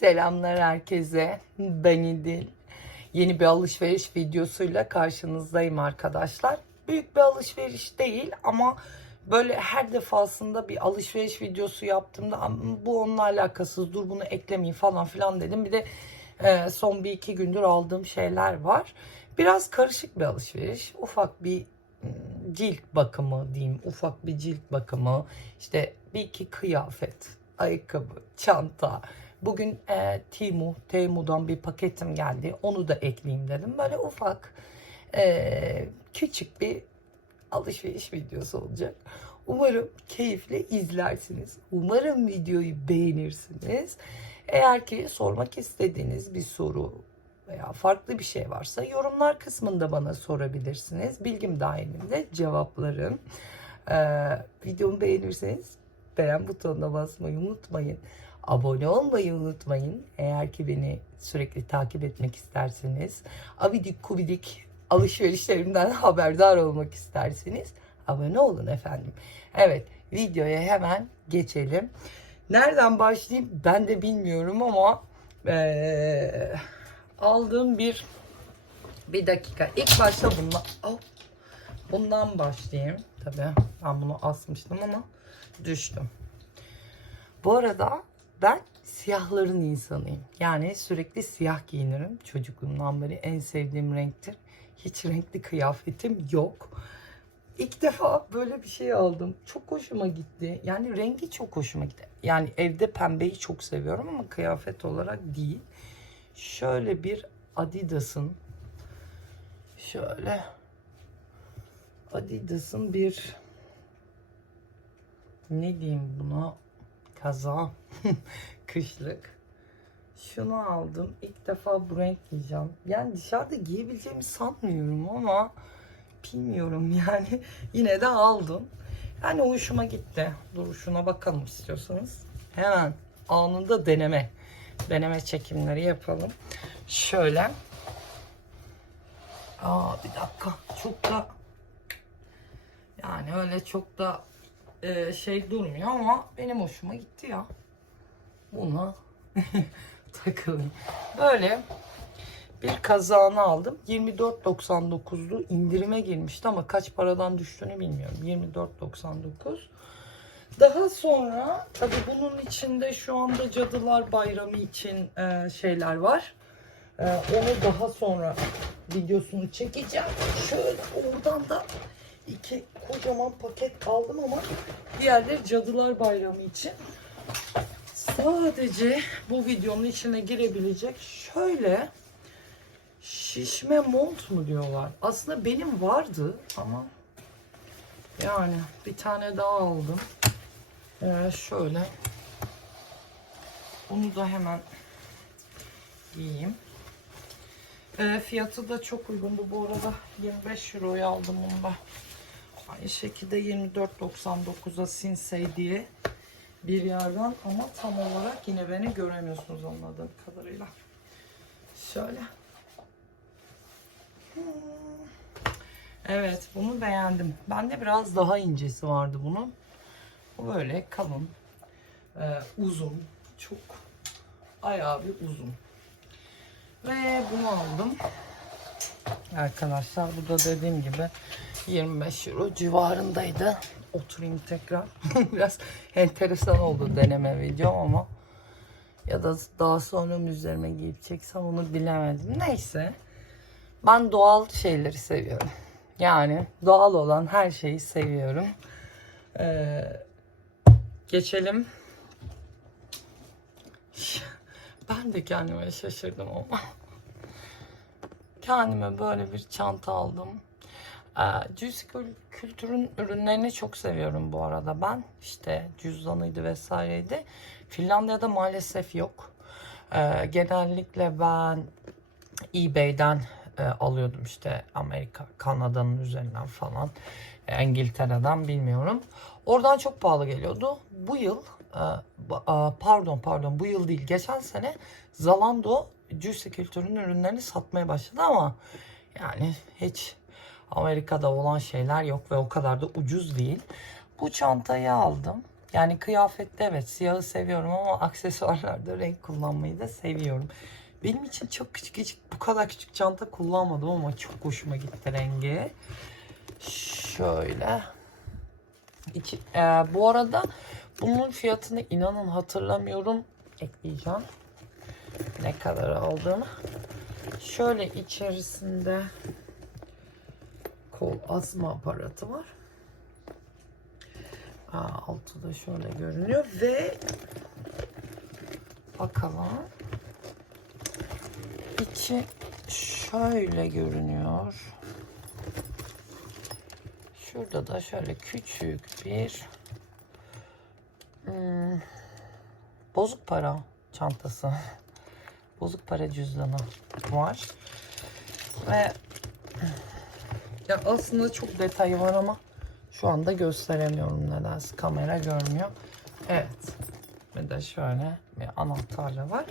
Selamlar herkese. Ben İdil. Yeni bir alışveriş videosuyla karşınızdayım arkadaşlar. Büyük bir alışveriş değil ama böyle her defasında bir alışveriş videosu yaptığımda "Am, bu onunla alakasız dur bunu eklemeyeyim falan filan dedim. Bir de e, son bir iki gündür aldığım şeyler var. Biraz karışık bir alışveriş. Ufak bir mm, cilt bakımı diyeyim. Ufak bir cilt bakımı. İşte bir iki kıyafet, ayakkabı, çanta. Bugün e, Timu, Temu'dan bir paketim geldi. Onu da ekleyeyim dedim. Böyle ufak, e, küçük bir alışveriş videosu olacak. Umarım keyifle izlersiniz. Umarım videoyu beğenirsiniz. Eğer ki sormak istediğiniz bir soru veya farklı bir şey varsa yorumlar kısmında bana sorabilirsiniz. Bilgim dahilinde cevaplarım. Ee, videomu beğenirseniz beğen butonuna basmayı unutmayın. Abone olmayı unutmayın. Eğer ki beni sürekli takip etmek isterseniz, abidik kubidik alışverişlerimden haberdar olmak isterseniz abone olun efendim. Evet, videoya hemen geçelim. Nereden başlayayım ben de bilmiyorum ama eee, aldığım bir bir dakika. İlk başta bundan, Au! bundan başlayayım. Tabii ben bunu asmıştım ama düştüm. Bu arada ben siyahların insanıyım. Yani sürekli siyah giyinirim. Çocukluğumdan beri en sevdiğim renktir. Hiç renkli kıyafetim yok. İlk defa böyle bir şey aldım. Çok hoşuma gitti. Yani rengi çok hoşuma gitti. Yani evde pembeyi çok seviyorum ama kıyafet olarak değil. Şöyle bir Adidas'ın şöyle Adidas'ın bir ne diyeyim buna kaza kışlık. Şunu aldım. İlk defa bu renk giyeceğim. Yani dışarıda giyebileceğimi sanmıyorum ama bilmiyorum. Yani yine de aldım. Yani hoşuma gitti. Duruşuna bakalım istiyorsanız. Hemen anında deneme. Deneme çekimleri yapalım. Şöyle. Aa bir dakika. Çok da yani öyle çok da e, şey durmuyor ama benim hoşuma gitti ya. Buna takılayım. Böyle bir kazağını aldım. 24.99'du. indirime girmişti ama kaç paradan düştüğünü bilmiyorum. 24.99. Daha sonra tabii bunun içinde şu anda Cadılar Bayramı için e, şeyler var. E, onu daha sonra videosunu çekeceğim. Şöyle oradan da iki kocaman paket aldım ama diğerleri Cadılar Bayramı için. Sadece bu videonun içine girebilecek şöyle şişme mont mu diyorlar. Aslında benim vardı ama yani bir tane daha aldım. Ee, şöyle bunu da hemen giyeyim. Ee, fiyatı da çok uygundu. Bu arada 25 euroya aldım bunu da. Aynı şekilde 24.99'a Sinsei diye bir yerden ama tam olarak yine beni göremiyorsunuz anladığım kadarıyla. Şöyle. Evet bunu beğendim. Bende biraz daha incesi vardı bunun. Bu böyle kalın, e, uzun, çok ayağı bir uzun. Ve bunu aldım. Arkadaşlar bu da dediğim gibi 25 euro civarındaydı. Oturayım tekrar. Biraz enteresan oldu deneme videom ama ya da daha sonra üzerime giyip çeksem onu bilemedim. Neyse. Ben doğal şeyleri seviyorum. Yani doğal olan her şeyi seviyorum. Ee, geçelim. Ben de kendime şaşırdım ama. Kendime böyle bir çanta aldım. Ee, cüz kül- kültürün ürünlerini çok seviyorum bu arada ben. İşte cüzdanıydı vesaireydi. Finlandiya'da maalesef yok. Ee, genellikle ben eBay'den e, alıyordum işte Amerika, Kanada'nın üzerinden falan. E, İngiltere'den bilmiyorum. Oradan çok pahalı geliyordu. Bu yıl e, a, pardon pardon bu yıl değil geçen sene Zalando Juicy Kültür'ün ürünlerini satmaya başladı ama yani hiç Amerika'da olan şeyler yok ve o kadar da ucuz değil. Bu çantayı aldım. Yani kıyafette evet siyahı seviyorum ama aksesuarlarda renk kullanmayı da seviyorum. Benim için çok küçük küçük bu kadar küçük çanta kullanmadım ama çok hoşuma gitti rengi. Şöyle. İki, e, bu arada bunun fiyatını inanın hatırlamıyorum. Ekleyeceğim. Ne kadar aldığını. Şöyle içerisinde kol asma aparatı var. Aa, altı da şöyle görünüyor ve bakalım içi şöyle görünüyor. Şurada da şöyle küçük bir hmm, bozuk para çantası. Bozuk para cüzdanı var. Ve ya aslında çok detayı var ama şu anda gösteremiyorum nedense kamera görmüyor. Evet. Bir de şöyle bir anahtarla var.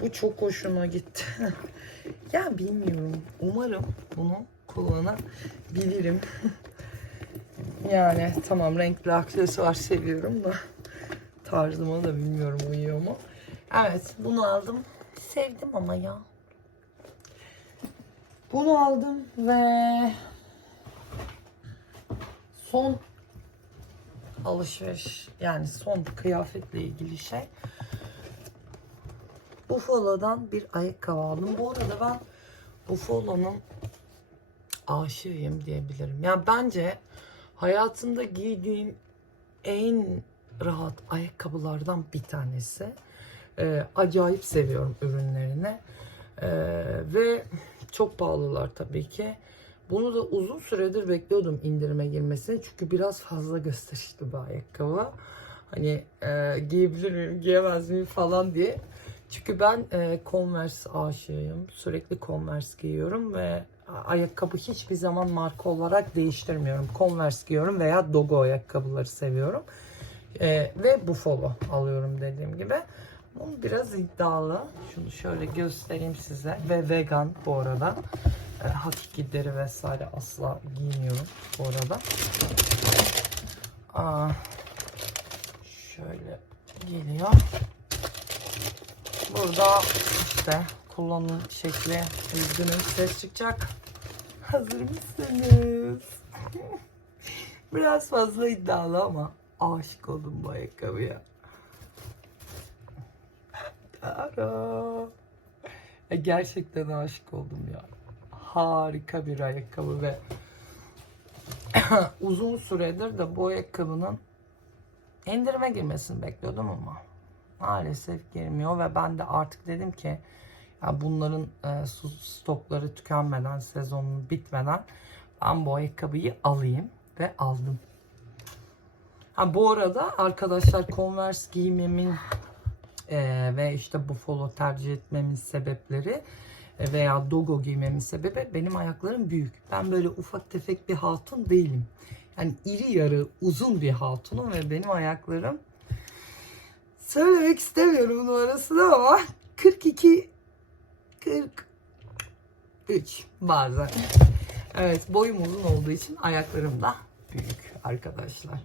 Bu çok hoşuma gitti. ya bilmiyorum. Umarım bunu kullanabilirim. yani tamam renkli aksesuar seviyorum da tarzıma da bilmiyorum uyuyor mu. Evet bunu aldım. Sevdim ama ya. Bunu aldım ve son alışveriş yani son kıyafetle ilgili şey Buffalo'dan bir ayakkabı aldım. Bu arada ben Buffalo'nun aşığıyım diyebilirim. Yani bence hayatımda giydiğim en rahat ayakkabılardan bir tanesi. Ee, acayip seviyorum ürünlerini. Ee, ve çok pahalılar tabii ki. Bunu da uzun süredir bekliyordum indirime girmesini. Çünkü biraz fazla gösterişli bir ayakkabı. Hani e, giyebilir miyim, giyemez miyim falan diye. Çünkü ben e, Converse aşığıyım. Sürekli Converse giyiyorum ve ayakkabı hiçbir zaman marka olarak değiştirmiyorum. Converse giyiyorum veya Dogo ayakkabıları seviyorum. E, ve Buffalo alıyorum dediğim gibi. Bu biraz iddialı. Şunu şöyle göstereyim size. Ve vegan bu arada. E, hakiki deri vesaire asla giymiyorum bu arada. Aa, şöyle geliyor. Burada işte kullanım şekli üzgünüm ses çıkacak. Hazır mısınız? Biraz fazla iddialı ama aşık oldum bu ayakkabıya. Tara. E, Gerçekten aşık oldum ya. Harika bir ayakkabı ve uzun süredir de bu ayakkabının indirime girmesini bekliyordum ama maalesef girmiyor ve ben de artık dedim ki ya bunların e, stokları tükenmeden, sezonun bitmeden ben bu ayakkabıyı alayım ve aldım. Ha bu arada arkadaşlar Converse giymemin e, ve işte Buffalo tercih etmemin sebepleri e, veya Dogo giymemin sebebi benim ayaklarım büyük. Ben böyle ufak tefek bir hatun değilim. Yani iri yarı uzun bir hatunum ve benim ayaklarım söylemek istemiyorum numarasını ama 42 43 bazen. Evet boyum uzun olduğu için ayaklarım da büyük arkadaşlar.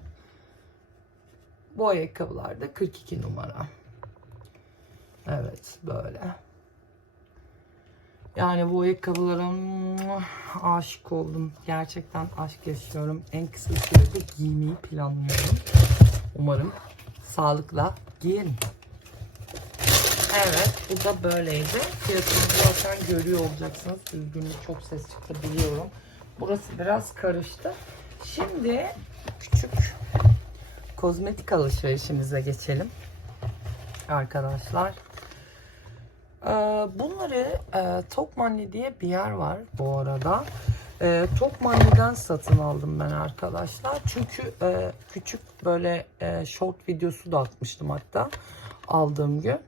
Bu ayakkabılar da 42 numara. Evet böyle. Yani bu ayakkabılara muah, aşık oldum. Gerçekten aşk yaşıyorum. En kısa sürede giymeyi planlıyorum. Umarım sağlıkla giyerim. Evet bu da böyleydi. Fiyatını zaten görüyor olacaksınız. Üzgünüm çok ses çıktı biliyorum. Burası biraz karıştı. Şimdi küçük kozmetik alışverişimize geçelim. Arkadaşlar. Ee, Bunları e, Tokmanni diye bir yer var bu arada. E, Tokmanni'den satın aldım ben arkadaşlar. Çünkü e, küçük böyle e, short videosu da atmıştım hatta aldığım gün.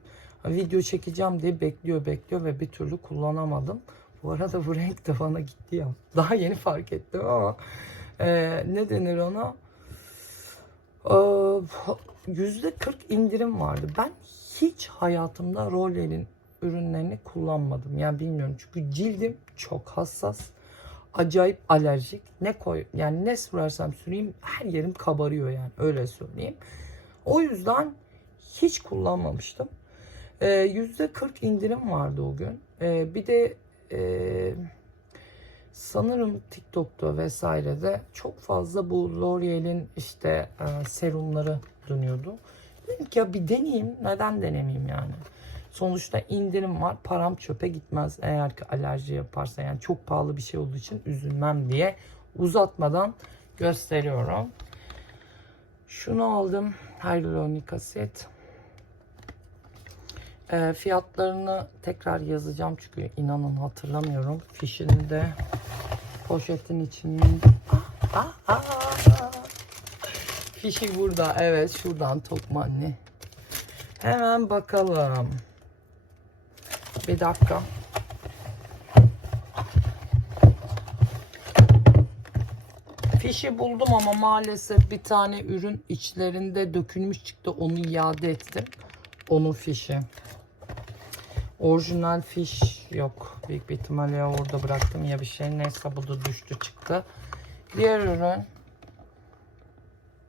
Video çekeceğim diye bekliyor bekliyor ve bir türlü kullanamadım. Bu arada bu renk de bana gitti ya. Daha yeni fark ettim ama ne denir ona? Ee, Yüzde 40 indirim vardı. Ben hiç hayatımda Roller'in ürünlerini kullanmadım. Yani bilmiyorum çünkü cildim çok hassas. Acayip alerjik. Ne koy yani ne sürersem süreyim her yerim kabarıyor yani öyle söyleyeyim. O yüzden hiç kullanmamıştım. Ee, %40 indirim vardı o gün. Ee, bir de e, sanırım TikTok'ta vesairede çok fazla bu L'Oreal'in işte e, serumları dönüyordu. Dedim ki ya bir deneyeyim. Neden denemeyeyim yani? Sonuçta indirim var. Param çöpe gitmez eğer ki alerji yaparsa. Yani çok pahalı bir şey olduğu için üzülmem diye uzatmadan gösteriyorum. Şunu aldım. Hyaluronik asit. E, fiyatlarını tekrar yazacağım çünkü inanın hatırlamıyorum. Fişini de poşetin içinin ah, ah, ah. Fişi burada. Evet şuradan Tokmanni. Hemen bakalım. Bir dakika. Fişi buldum ama maalesef bir tane ürün içlerinde dökülmüş çıktı. Onu iade ettim. Onun fişi. Orijinal fiş yok. Büyük bir ihtimalle ya orada bıraktım ya bir şey. Neyse bu da düştü çıktı. Diğer ürün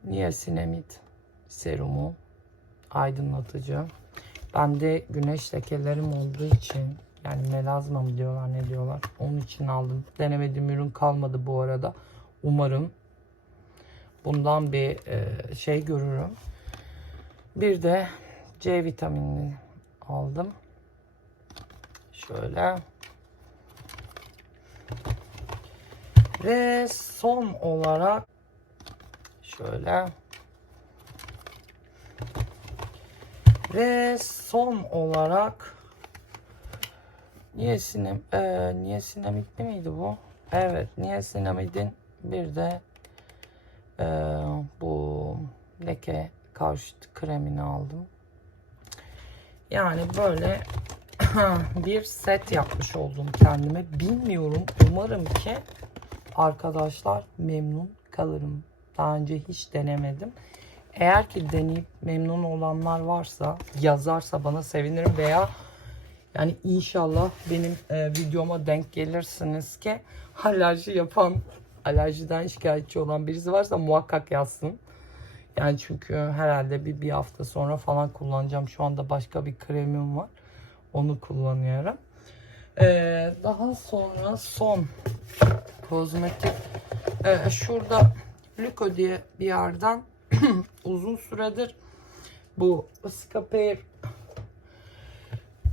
niasinamid serumu aydınlatıcı. Bende güneş lekelerim olduğu için yani melazma mı diyorlar ne diyorlar. Onun için aldım. Denemediğim ürün kalmadı bu arada. Umarım bundan bir e, şey görürüm. Bir de C vitaminini aldım. Şöyle. Ve son olarak şöyle. Ve son olarak niasinam e, niasinamidli miydi bu? Evet, niasinamidin bir de e, bu leke karşıtı kremini aldım. Yani böyle bir set yapmış oldum kendime. Bilmiyorum. Umarım ki arkadaşlar memnun kalırım. Daha önce hiç denemedim. Eğer ki deneyip memnun olanlar varsa yazarsa bana sevinirim veya yani inşallah benim e, videoma denk gelirsiniz ki alerji yapan alerjiden şikayetçi olan birisi varsa muhakkak yazsın. Yani çünkü herhalde bir, bir hafta sonra falan kullanacağım. Şu anda başka bir kremim var. Onu kullanıyorum. Ee, daha sonra son kozmetik. Ee, şurada Lyko diye bir yerden uzun süredir bu Escapair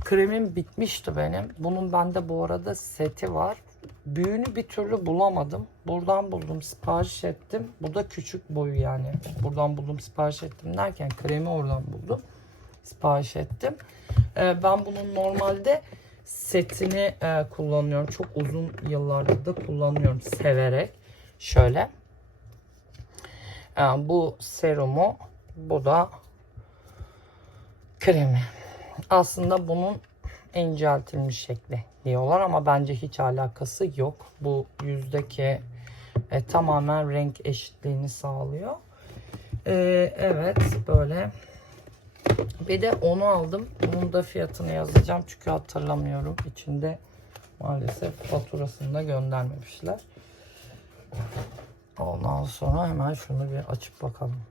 kremim bitmişti benim. Bunun bende bu arada seti var. Büyüğünü bir türlü bulamadım. Buradan buldum sipariş ettim. Bu da küçük boyu yani. Buradan buldum sipariş ettim derken kremi oradan buldum. Sipariş ettim. Ee, ben bunun normalde setini e, kullanıyorum. Çok uzun yıllardır da kullanıyorum severek. Şöyle. Ee, bu serumu bu da kremi. Aslında bunun inceltilmiş şekli diyorlar ama bence hiç alakası yok. Bu yüzdeki e, tamamen renk eşitliğini sağlıyor. E, evet böyle. Bir de onu aldım. Bunun da fiyatını yazacağım çünkü hatırlamıyorum. İçinde maalesef faturasını da göndermemişler. Ondan sonra hemen şunu bir açıp bakalım.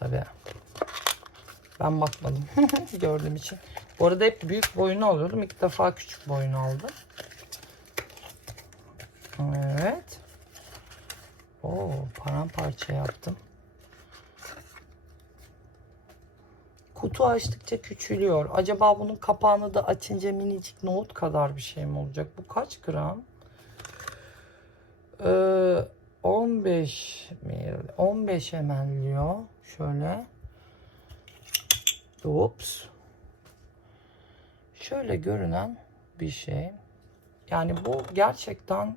Tabii. Ben bakmadım. Gördüğüm için. Bu arada hep büyük boyunu alıyordum. İlk defa küçük boyunu aldım. Evet. Oo, paramparça yaptım. Kutu açtıkça küçülüyor. Acaba bunun kapağını da açınca minicik nohut kadar bir şey mi olacak? Bu kaç gram? Ee, 15 ml. 15 ml diyor. Şöyle. Ups. Şöyle görünen bir şey. Yani bu gerçekten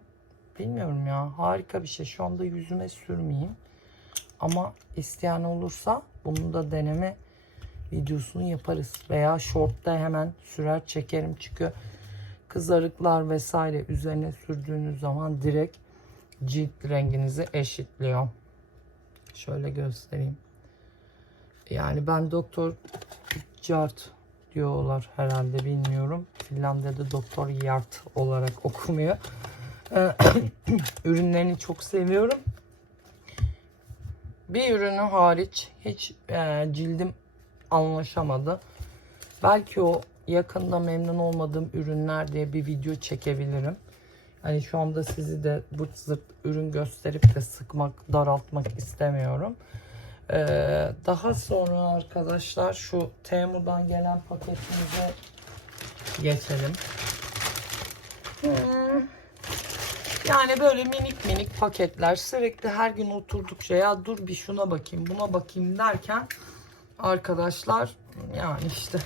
bilmiyorum ya harika bir şey. Şu anda yüzüme sürmeyeyim. Ama isteyen olursa bunu da deneme videosunu yaparız. Veya short'ta hemen sürer çekerim. Çünkü kızarıklar vesaire üzerine sürdüğünüz zaman direkt cilt renginizi eşitliyor. Şöyle göstereyim. Yani ben doktor Jart diyorlar herhalde bilmiyorum. Finlandiya'da doktor Yart olarak okunuyor. Ee, Ürünlerini çok seviyorum. Bir ürünü hariç hiç e, cildim anlaşamadı. Belki o yakında memnun olmadığım ürünler diye bir video çekebilirim. Hani şu anda sizi de bu zırt ürün gösterip de sıkmak, daraltmak istemiyorum. Ee, daha sonra arkadaşlar şu Temu'dan gelen paketimize geçelim. Hmm. Yani böyle minik minik paketler sürekli her gün oturdukça ya dur bir şuna bakayım buna bakayım derken arkadaşlar yani işte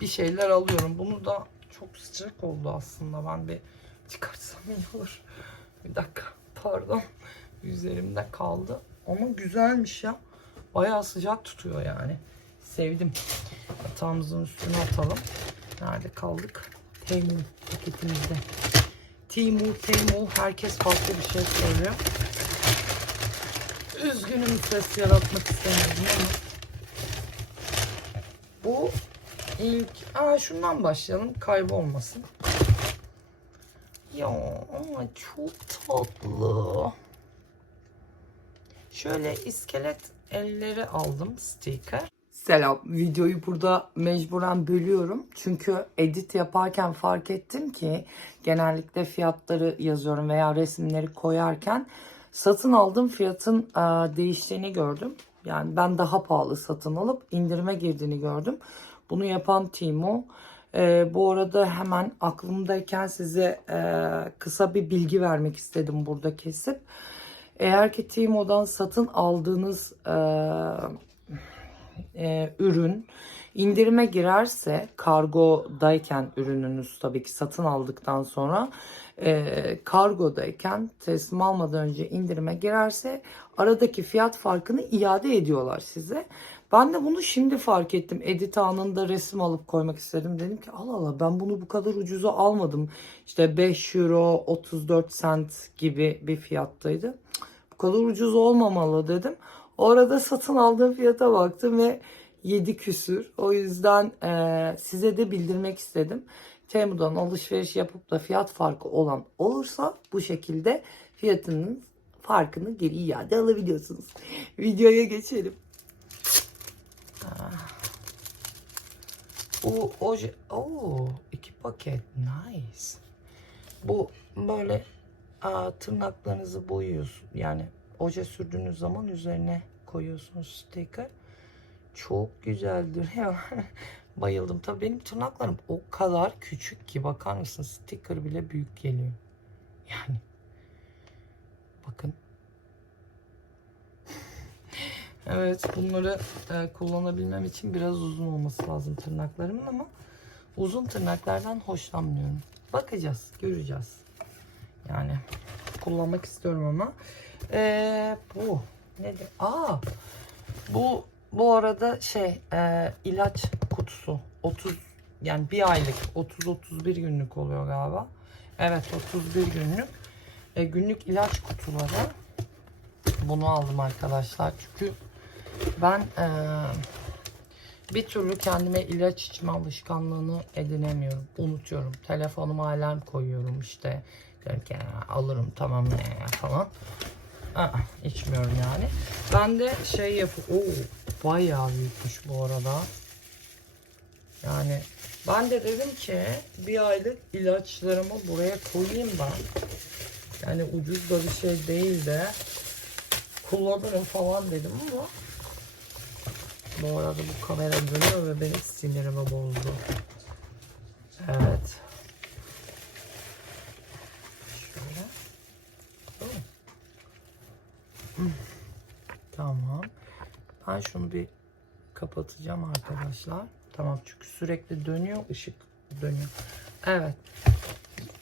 bir şeyler alıyorum. Bunu da çok sıcak oldu aslında ben bir çıkarsam iyi olur. Bir dakika pardon. Üzerimde kaldı. Ama güzelmiş ya. Bayağı sıcak tutuyor yani. Sevdim. Yatağımızın üstüne atalım. Nerede kaldık? Temu paketimizde. Timu, Temu herkes farklı bir şey söylüyor. Üzgünüm ses yaratmak istemedim ama. Bu ilk... Aa şundan başlayalım. Kaybolmasın. Ya ama çok tatlı. Şöyle iskelet elleri aldım sticker. Selam. Videoyu burada mecburen bölüyorum. Çünkü edit yaparken fark ettim ki genellikle fiyatları yazıyorum veya resimleri koyarken satın aldığım fiyatın e, değiştiğini gördüm. Yani ben daha pahalı satın alıp indirime girdiğini gördüm. Bunu yapan Timo. E, bu arada hemen aklımdayken size e, kısa bir bilgi vermek istedim burada kesip. Eğer ki Timo'dan satın aldığınız e, e, ürün indirime girerse kargodayken ürününüz tabii ki satın aldıktan sonra e, kargodayken teslim almadan önce indirime girerse aradaki fiyat farkını iade ediyorlar size. Ben de bunu şimdi fark ettim. Edit anında resim alıp koymak istedim. Dedim ki Allah Allah ben bunu bu kadar ucuza almadım. İşte 5 euro 34 cent gibi bir fiyattaydı. Bu kadar ucuz olmamalı dedim. Orada satın aldığım fiyata baktım ve 7 küsür. O yüzden e, size de bildirmek istedim. Temu'dan alışveriş yapıp da fiyat farkı olan olursa bu şekilde fiyatının farkını geri iade alabiliyorsunuz. Videoya geçelim. Bu oje... Oo, iki paket. Nice. Bu böyle aa, tırnaklarınızı boyuyorsun. Yani oje sürdüğünüz zaman üzerine koyuyorsunuz sticker. Çok güzel duruyor. Bayıldım. Tabii benim tırnaklarım o kadar küçük ki bakar mısın sticker bile büyük geliyor. Yani bakın. Evet bunları e, kullanabilmem için biraz uzun olması lazım tırnaklarımın ama uzun tırnaklardan hoşlanmıyorum. Bakacağız, göreceğiz. Yani kullanmak istiyorum ama. Ee, bu nedir? Aa, bu bu arada şey e, ilaç kutusu 30 yani bir aylık 30-31 günlük oluyor galiba. Evet 31 günlük e, günlük ilaç kutuları. Bunu aldım arkadaşlar çünkü ben e, bir türlü kendime ilaç içme alışkanlığını edinemiyorum. Unutuyorum. Telefonuma alarm koyuyorum işte. Diyorum ki "Ha, alırım tamam ne ya?" falan. Aa, içmiyorum yani. Ben de şey yap... Oo, bayağı büyükmüş bu arada. Yani ben de dedim ki bir aylık ilaçlarımı buraya koyayım ben. Yani ucuz da bir şey değil de kullanırım falan dedim ama bu arada bu kamera dönüyor ve benim sinirimi bozdu. Evet. Şöyle. Tamam. Ben şunu bir kapatacağım arkadaşlar. Tamam çünkü sürekli dönüyor. ışık dönüyor. Evet.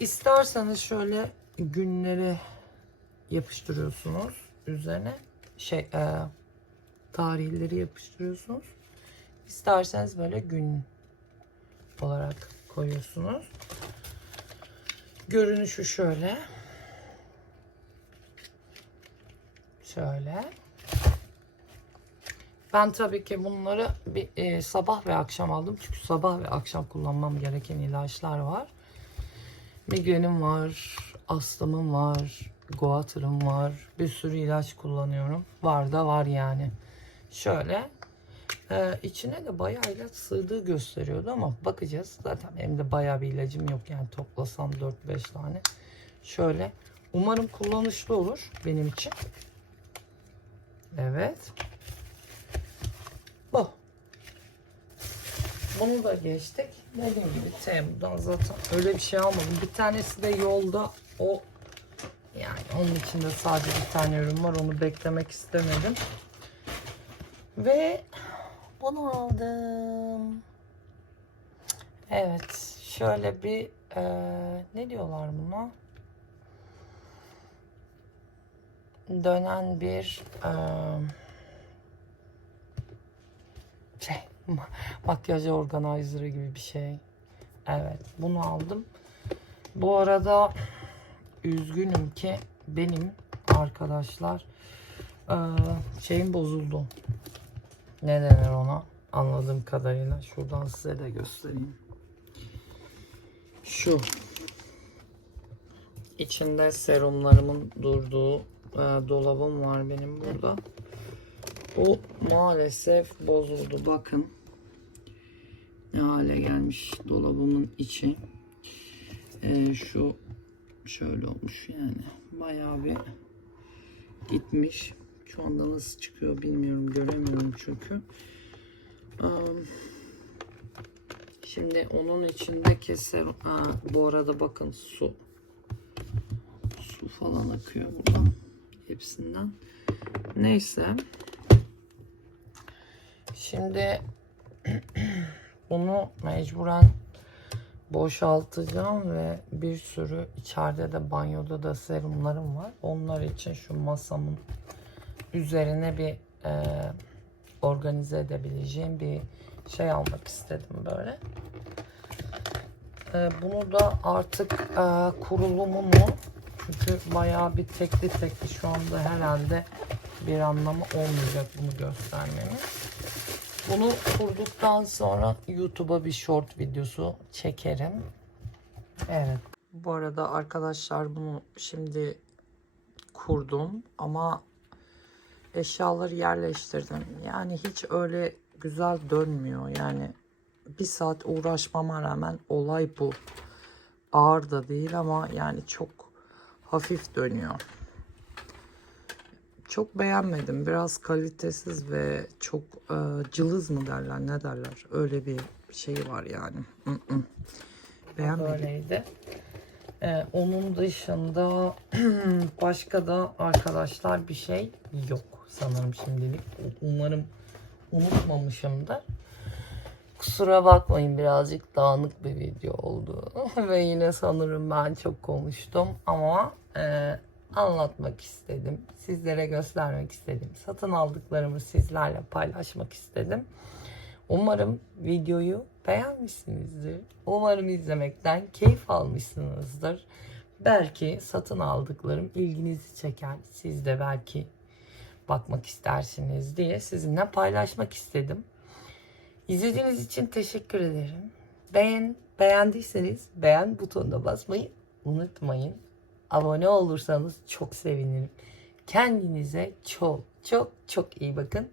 İsterseniz şöyle günleri yapıştırıyorsunuz üzerine. Şey e, tarihleri yapıştırıyorsunuz. İsterseniz böyle gün olarak koyuyorsunuz. Görünüşü şöyle. Şöyle. Ben tabii ki bunları bir e, sabah ve akşam aldım. Çünkü sabah ve akşam kullanmam gereken ilaçlar var. Migrenim var, astımım var, Goatır'ım var. Bir sürü ilaç kullanıyorum. Var da var yani. Şöyle ee, içine de bayağı ilaç sığdığı gösteriyordu ama bakacağız. Zaten benim de bayağı bir ilacım yok yani toplasam 4-5 tane. Şöyle. Umarım kullanışlı olur benim için. Evet. Bu. Bunu da geçtik. Dediğim gibi Temu'dan zaten öyle bir şey almadım. Bir tanesi de yolda o yani onun içinde sadece bir tane ürün var. Onu beklemek istemedim. Ve bunu aldım. Evet. Şöyle bir eee, ne diyorlar buna? Dönen bir eee, şey ma- makyaj organizer'ı gibi bir şey. Evet. Bunu aldım. Bu arada üzgünüm ki benim arkadaşlar eee, şeyim bozuldu ne denir ona anladığım kadarıyla. Şuradan size de göstereyim. Şu. içinde serumlarımın durduğu e, dolabım var benim burada. Bu maalesef bozuldu. Bakın. Ne hale gelmiş dolabımın içi. E, şu şöyle olmuş yani. Bayağı bir gitmiş. Şu anda nasıl çıkıyor bilmiyorum. Göremiyorum çünkü. Şimdi onun içindeki serum... Aa, bu arada bakın su. Su falan akıyor buradan. Hepsinden. Neyse. Şimdi bunu mecburen boşaltacağım ve bir sürü içeride de banyoda da serumlarım var. Onlar için şu masamın üzerine bir e, organize edebileceğim bir şey almak istedim böyle. E, bunu da artık e, kurulumunu çünkü bayağı bir tekli tekli şu anda herhalde bir anlamı olmayacak bunu göstermemin. Bunu kurduktan sonra YouTube'a bir short videosu çekerim. Evet. Bu arada arkadaşlar bunu şimdi kurdum ama eşyaları yerleştirdim. Yani hiç öyle güzel dönmüyor. Yani bir saat uğraşmama rağmen olay bu. Ağır da değil ama yani çok hafif dönüyor. Çok beğenmedim. Biraz kalitesiz ve çok e, cılız mı derler ne derler. Öyle bir şey var yani. Beğenmedim. Böyleydi. Ee, onun dışında başka da arkadaşlar bir şey yok sanırım şimdilik. Umarım unutmamışımdır. Kusura bakmayın birazcık dağınık bir video oldu. Ve yine sanırım ben çok konuştum ama e, anlatmak istedim. Sizlere göstermek istedim. Satın aldıklarımı sizlerle paylaşmak istedim. Umarım videoyu beğenmişsinizdir. Umarım izlemekten keyif almışsınızdır. Belki satın aldıklarım ilginizi çeker. Siz de belki bakmak istersiniz diye sizinle paylaşmak istedim. İzlediğiniz için teşekkür ederim. Beğen, beğendiyseniz beğen butonuna basmayı unutmayın. Abone olursanız çok sevinirim. Kendinize çok çok çok iyi bakın.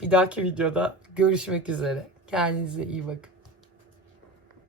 Bir dahaki videoda görüşmek üzere. Kendinize iyi bakın.